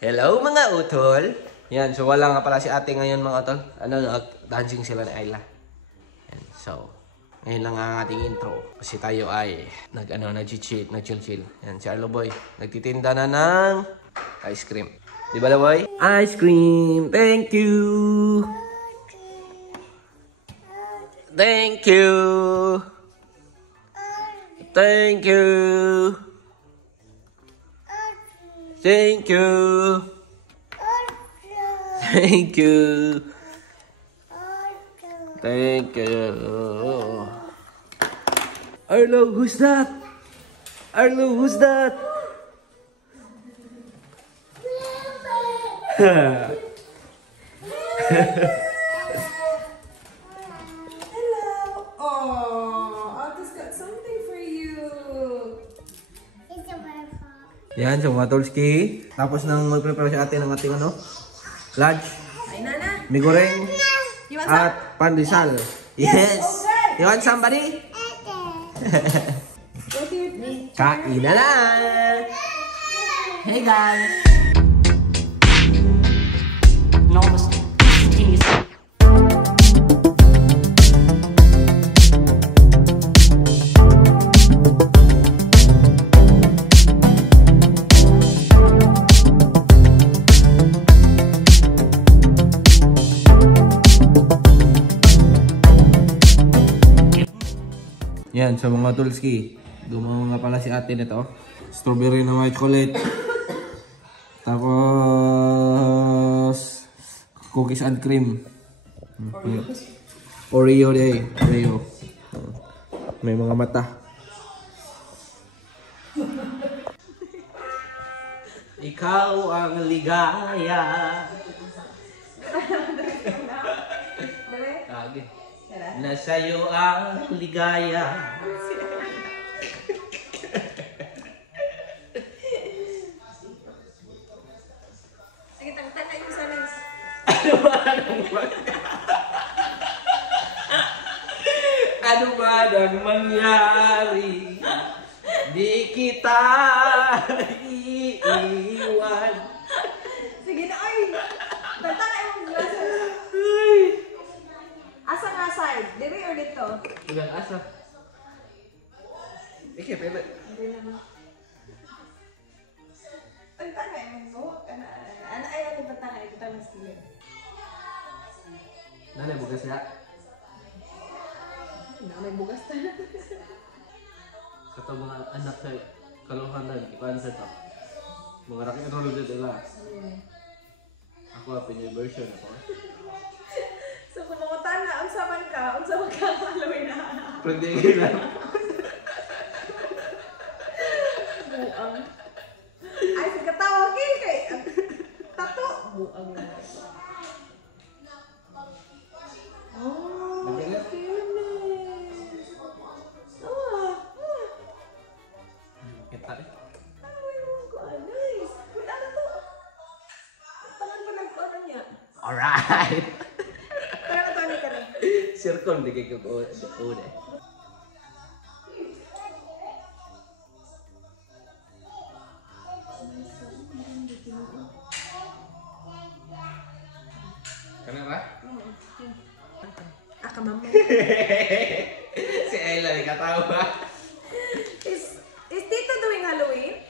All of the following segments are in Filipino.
Hello mga utol. Yan, so wala nga pala si ate ngayon mga utol. Dancing sila ni Ayla. Yan, so, ngayon lang ang ating intro. Kasi tayo ay nag-chill. Yan, si Arlo Boy, nagtitinda na ng ice cream. Di ba, Boy? Ice cream! Thank you! Thank you! Thank you! Thank you! Thank you! Thank you! Arlo, who's that? Arlo, who's that? Hello. Oh, Otto's got something for you. It's a waterfall. Yan, so mga Tolski. Tapos nang mag-prepare si ate ng ating lunch. Ay, Nana. Mie goreng You want some? at pandesal. Yes! Okay. You want somebody? Go to your Kain na na! Hey guys! Enormous instantaneous. Yan, so mga Tulski, gumawa nga pala si ate nito. Strawberry na white chocolate. Tapos cookies and cream. Oreo day. Oreo. May mga mata. Ikaw ang ligaya. Kage. Nasa'yo ang ligaya. Sige, tangtanay mo sa nais. Ano ba nang mangyari? Di kita iiwan. Sige na, ay! Tangtanay mo sa nais. Asa nga side? Diri or dito? Ilang asa? Ike, pwede. Hindi naman. Tangtanay mo. Ano ay natin tangtanay? Ito tayo mas gilid. Nanay, bukas ya. May bugas na. Kato mga anak sa kaluhanan, ipan sa to. Mga rock and roll dito nila. Ako apin yung version ako. So kung mamutan na, unsa man ka Halloween na. Pwede lang. Buang. Ay, sigkatawa kay tato. Buang na. Oh, Nagdala? fairness. Oh, Kita eh. ay, ko, nice. Wala na to. Tangan pa nagkaano niya. Alright! Kaya ka tani ka rin. Circle di kayo ko una. Kenapa? Mama. Si Ayla di katawa. Is Tito doing Halloween?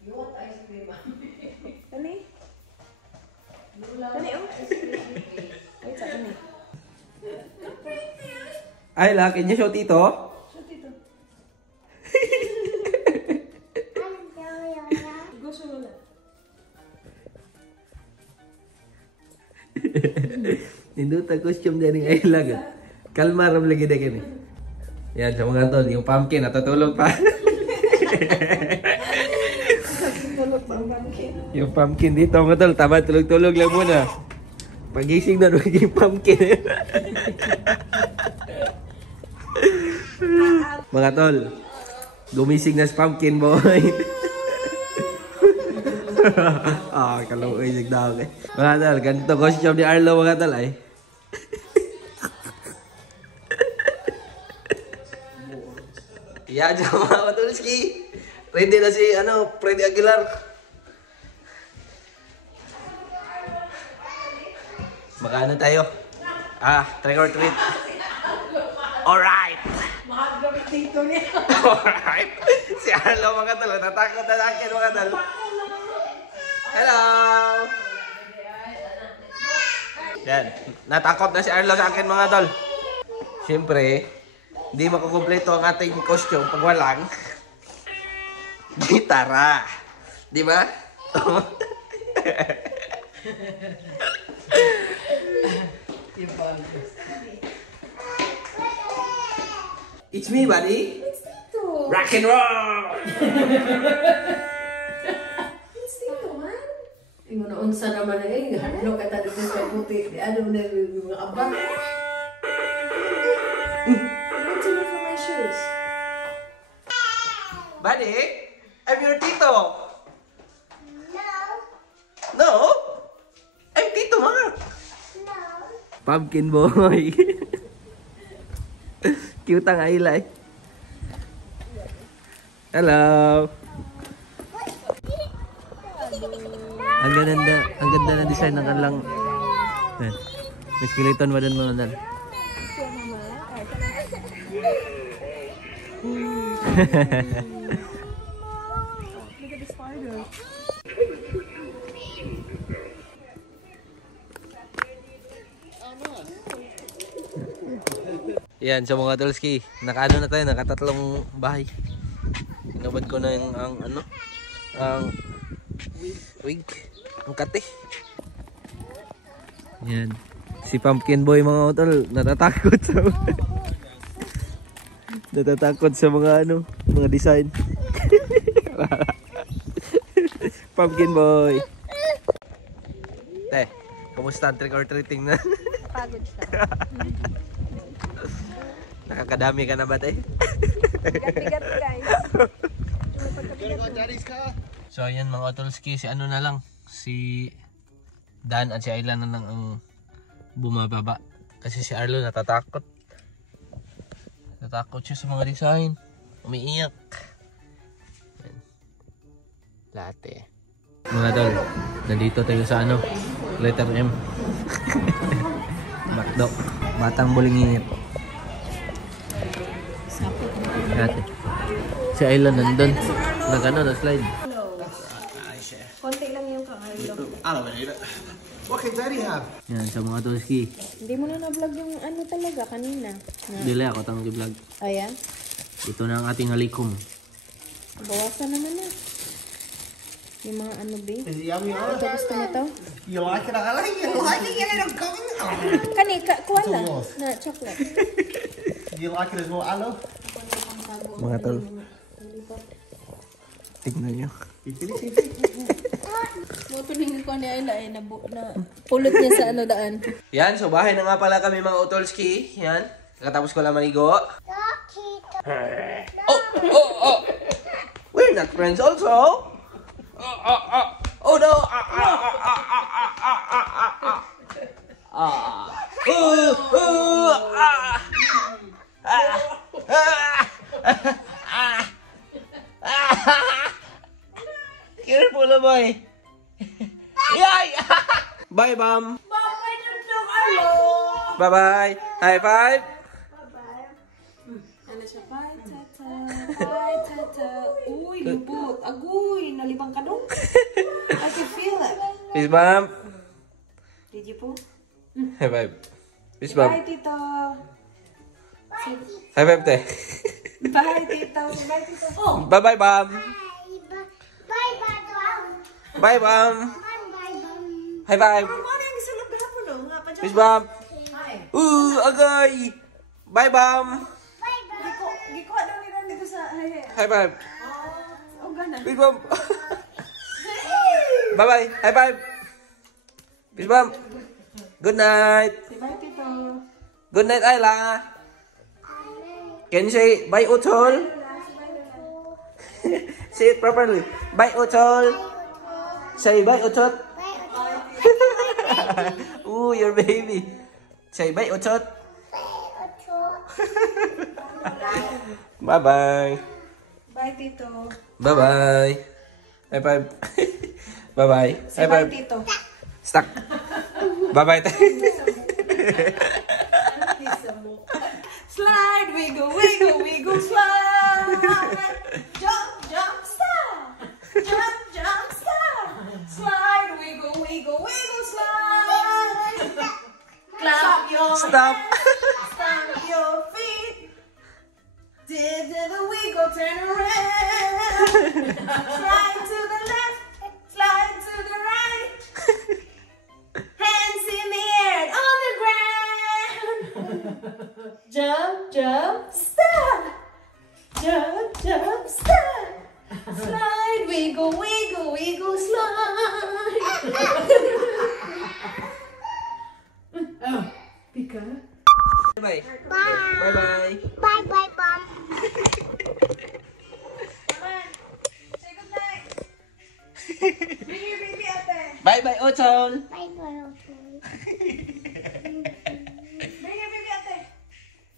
You want ice cream? Ani? Ani oh? Wait, sa ani? Ayla, can you show Tito? Sa Tito. Go sa wala. Nindot ang costume din ng Ayla. Kalma ram lagi na kini. Yan, sa mga tol, yung pumpkin, natutulog pa. Tulog ba ang pumpkin? Yung pumpkin dito, mga tol, tama, tulog-tulog lang muna. Pagising na doon yung pumpkin. Mga tol, gumising na si pumpkin boy. Kaluoy nagdawag eh. Mga tol, ganito costume ni Arlo mga tol ay. Yan siya mga Katulski. Ready na si Freddy Aguilar. Magkano tayo? Trick or treat. Alright! Mahagdamit dito niya. Alright! Si Arlo mga tol, natakot na akin mga tol. Hello! Yan, natakot na si Arlo sa akin mga tol. Siyempre, hindi makukumpleto ang ating costume pag walang gitara. Di ba? It's me, buddy. It's dito. Rock and roll! It's dito, man. Ingo na unsa naman na hadlo ka tadi sa puti. Di ano na yung mga abang. What's in it for my shoes? Buddy, I'm your tito. No. No? I'm Tito Mark. No. Pumpkin boy. Cute ang Ayla eh. Hello. Ang ganda ng design ng kanilang may skeleton ba dun mga nan? Yan, sa mga Tolski, nakaano na tayo, nakatatlong bahay. Sinabad ko na yung ang wig, ang kate. Yan. Si Pumpkin Boy mga utol, natatakot sa mga design. Pumpkin Boy. Kumusta ang trick or treating na? Pagod siya. Nakakadami ka na ba, te? Bigat-bigat, guys. So ayan mga Otolski, si na lang, si Dan at si Ayla na lang ang bumababa. Kasi si Arlo natatakot. Natatakot siya sa mga design. Umiiyak. Ayan. Latte. Mga tol, nandito tayo sa letter M. Makdo. Batang bulingit. Ate. Si Ayla nandun. Na-slide. Konti lang yung kaarlo. What can Daddy have? Yan, sa mga Tolski. Hindi mo na na-vlog yung talaga kanina. Dili ako tang vlog. Ayan. Ito na ang ating halikom. Bawasan naman na. Yung mga be. Is it yummy? Ito gusto mo to? You like it? I like it. You like it? You don't come in. Kani, kuha Ito lang. boss. Na chocolate. You like it as well, Alo? Mga tol. Tignan nyo. Mutunin ko ni Ayla na pulot niya sa daan. Yan, so bahay na nga pala kami mga Otolski. Yan. Nakatapos ko lang manigo. Oh! We're not friends also. Oh no! Careful, boy. Yay! Bye, Bam. Bye, bye. High five. Ano siya? Bye, tata. Bye, tata. Uy, lubot. Agoy, nalibang ka dong. I can feel it. Peace, Bam. Did you po? High five. Peace, Bye, Bam. tito. High five, te. Bye, tito. Bye, tito. Oh! Bye, bye, Bam. Bye, bye, bye. Bye, Bam. Bye, bye, bye. High five. Ano yung isulog na hapon, no? Nga pa dyan. Peace, Bam. Hi. Agay. Bye, Bam. Gikuha daw nila dito sa... High five. Oh, gana. Peace, Bam. Bye, bye. High five. Peace, Bam. Good night. Say bye, tito. Good night, Ayla. Can you say bye, Utol? Say it properly. Bye, Utol. Say bye, Utot. Ooh, your baby. Say bye, Utot. Bye-bye. Bye, Tito. Bye-bye. High five. Bye-bye. Say High bye, five. Tito. Stuck. Bye-bye. Slide, wiggle, wiggle, wiggle, slide. Jump, jump, stop. Jump, jump, stop. Slide, wiggle, wiggle, wiggle, slide. Clap your Stop. hands, stomp your feet. Did the wiggle, turn around. Slide to the left, slide to the right. Hands in the air and on the ground. Jump, jump, stop. Jump, jump, stop. Slide, wiggle, wiggle, wiggle, slide. Oh, Pika. Bye-bye. Bye. Bye-bye. Bye bye, Mom. Come on. Say good night. Bring your baby out there. Bye-bye, Otol. Bye bye, okay. Bring your baby out there.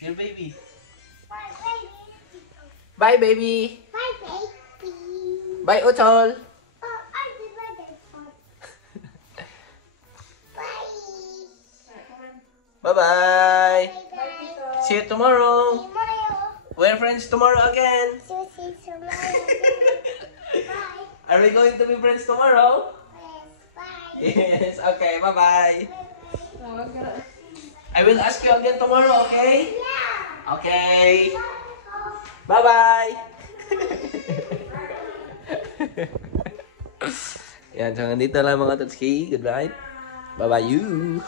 Your baby. Bye baby. Bye, baby. Bye baby. Bye, Otol. Oh, I did my best. Bye. Bye-bye. Bye bye. See you tomorrow. Tomorrow. We're friends tomorrow again. See tomorrow. Bye. Are we going to be friends tomorrow? Yes. Bye. Yes. Okay, bye-bye. Oh, I've got to... I will ask you again tomorrow, okay? Yeah. Okay. Bye. Bye-bye. Yan, so nandito lang mga Tatsuki. Good night. Bye-bye you.